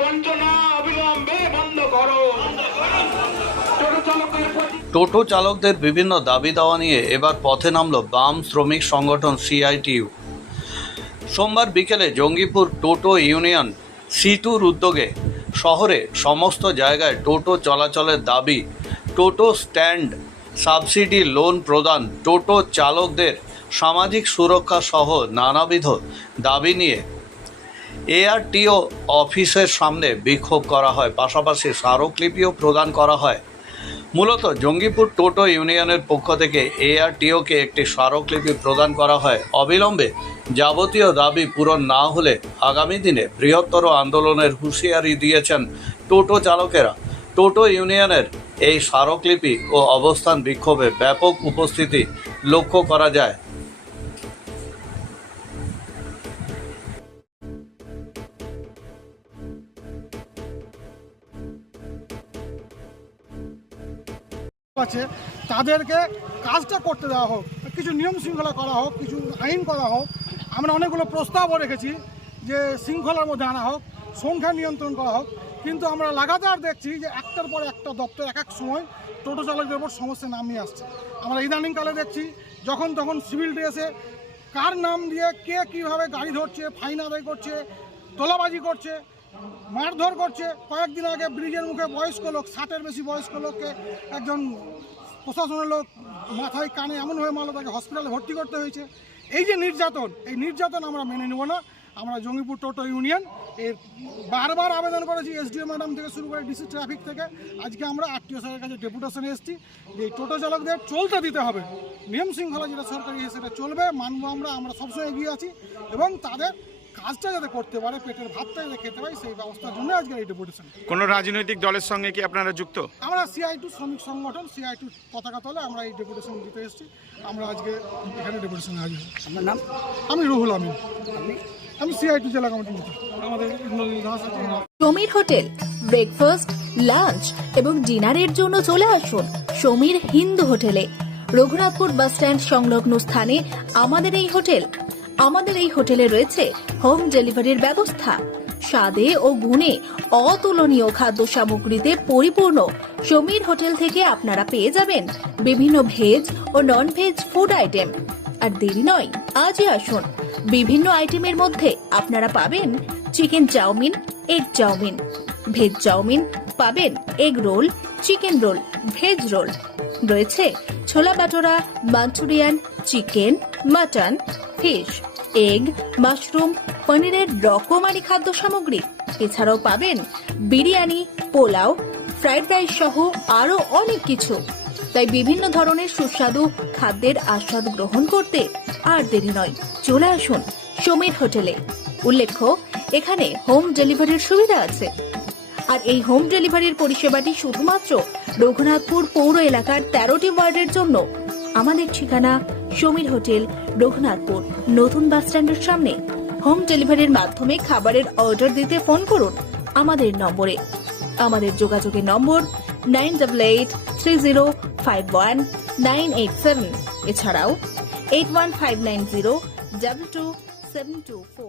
বঞ্চনা অবিলম্বে বন্ধ করো। টোটো চালকদের বিভিন্ন দাবি দাওয়া নিয়ে এবার পথে নামল বাম শ্রমিক সংগঠন সিআইটিইউ। সোমবার বিকেলে জঙ্গিপুর টোটো ইউনিয়ন সিটুর উদ্যোগে শহরে সমস্ত জায়গায় টোটো চলাচলের দাবি, টোটো স্ট্যান্ড, সাবসিডি লোন প্রদান, টোটো চালকদের সামাজিক সুরক্ষা সহ নানাবিধ দাবি নিয়ে এআরটিও অফিসের সামনে বিক্ষোভ করা হয়। পাশাপাশি স্মারকলিপিও প্রদান করা হয়। মূলত জঙ্গিপুর টোটো ইউনিয়নের পক্ষ থেকে এআরটিওকে একটি স্মারকলিপি প্রদান করা হয়। অবিলম্বে যাবতীয় দাবি পূরণ না হলে আগামী দিনে বৃহত্তর আন্দোলনের হুঁশিয়ারি দিয়েছেন টোটো চালকেরা। টোটো ইউনিয়নের এই স্মারকলিপি ও অবস্থান বিক্ষোভে ব্যাপক উপস্থিতি লক্ষ্য করা যায়। আছে তাদেরকে কাজটা করতে দেওয়া হোক, কিছু নিয়ম শৃঙ্খলা করা হোক, কিছু আইন করা হোক। আমরা অনেকগুলো প্রস্তাবও রেখেছি যে শৃঙ্খলার মধ্যে আনা হোক, সংখ্যা নিয়ন্ত্রণ করা হোক। কিন্তু আমরা লাগাতার দেখছি যে একটার পর একটা দপ্তর এক এক সময় টোটো চালকদের উপর সমস্যা নামিয়ে আসছে। আমরা ইদানিংকালে দেখছি যখন তখন সিভিল ড্রেসে কার নাম দিয়ে কে কীভাবে গাড়ি ধরছে, ফাইন আদায় করছে, তোলাবাজি করছে, মারধর করছে। কয়েকদিন আগে ব্রিজের মুখে বয়স্ক লোক, 60-এর বেশি বয়স্ক লোককে একজন প্রশাসনের লোক মাথায় কানে এমনভাবে মারলো তাকে হসপিটালে ভর্তি করতে হয়েছে। এই যে নির্যাতন, এই নির্যাতন আমরা মেনে নেব না। আমরা জঙ্গিপুর টোটো ইউনিয়ন এর বারবার আবেদন করেছি, এসডিও ম্যাডাম থেকে শুরু করে ডিসি ট্রাফিক থেকে। আজকে আমরা আরটিও স্যারের কাছে ডেপুটেশনে এসেছি যে এই টোটো চালকদের চলতে দিতে হবে, নিয়ম শৃঙ্খলা যেটা সরকারি সেটা চলবে, মানবো। আমরা সবসময় এগিয়ে আছি এবং তাদের কাজটা যাতে করতে পারে, পেটের ভাতটা যাতে খেতে পারে, সেই ব্যবস্থার জন্য আজকে এই ডেপুটেশন। কোনো রাজনৈতিক দলের সঙ্গে কি আপনারা যুক্ত? আমরা সিআইটিইউ শ্রমিক সংগঠন, সিআইটিইউ পতাকা তলে আমরা এই ডেপুটেশন দিতে এসেছি। আমরা আজকে এখানে ডেপুটেশনে হাজির। আপনার নাম? আমি রুহুল আমিন, আমি সিআইটিইউ জেলা কমিটির মতো। আমাদের সমীর হোটেল ব্রেকফাস্ট, লাঞ্চ এবং ডিনারের জন্য চলে আসুন সমীর হিন্দু হোটেলে। রঘুনাথপুর বাস স্ট্যান্ড সংলগ্ন স্থানে আমাদের এই হোটেল। আমাদের এই হোটেলে রয়েছে হোম ডেলিভারির ব্যবস্থা। স্বাদে ও গুণে অতুলনীয় খাদ্য সামগ্রীতে পরিপূর্ণ সমীর হোটেল থেকে আপনারা পেয়ে যাবেন বিভিন্ন ভেজ ও নন ভেজ ফুড আইটেম। আর দেরি নয়, আজই আসুন। বিভিন্ন আইটেমের মধ্যে আপনারা পাবেন chicken chowmein, egg chowmein, veg chowmein, পাবেন egg roll, chicken roll, veg roll, রয়েছে chola bhatura, Manchurian, chicken, mutton, fish, egg, mushroom, পনিরের রকমারি খাদ্য সামগ্রী। এছাড়াও পাবেন বিরিয়ানি, পোলাও, ফ্রাইড রাইস সহ আরো অনেক কিছু। তাই বিভিন্ন ধরনের সুস্বাদু খাদ্যের আস্বাদ গ্রহণ করতে আর দেরি নয়, চলে আসুন সমীর হোটেলে। উল্লেখ্য, এখানে হোম ডেলিভারির সুবিধা আছে। আর এই হোম ডেলিভারির পরিষেবাটি শুধুমাত্র রঘুনাথপুর পৌর এলাকার 13টি ওয়ার্ডের জন্য। আমাদের ঠিকানা সমীর হোটেল, রঘুনাথপুর নতুন বাস স্ট্যান্ডের সামনে। হোম ডেলিভারির মাধ্যমে খাবারের অর্ডার দিতে ফোন করুন আমাদের নম্বরে। আমাদের যোগাযোগের নম্বর 9883051987, এছাড়াও 81590222724।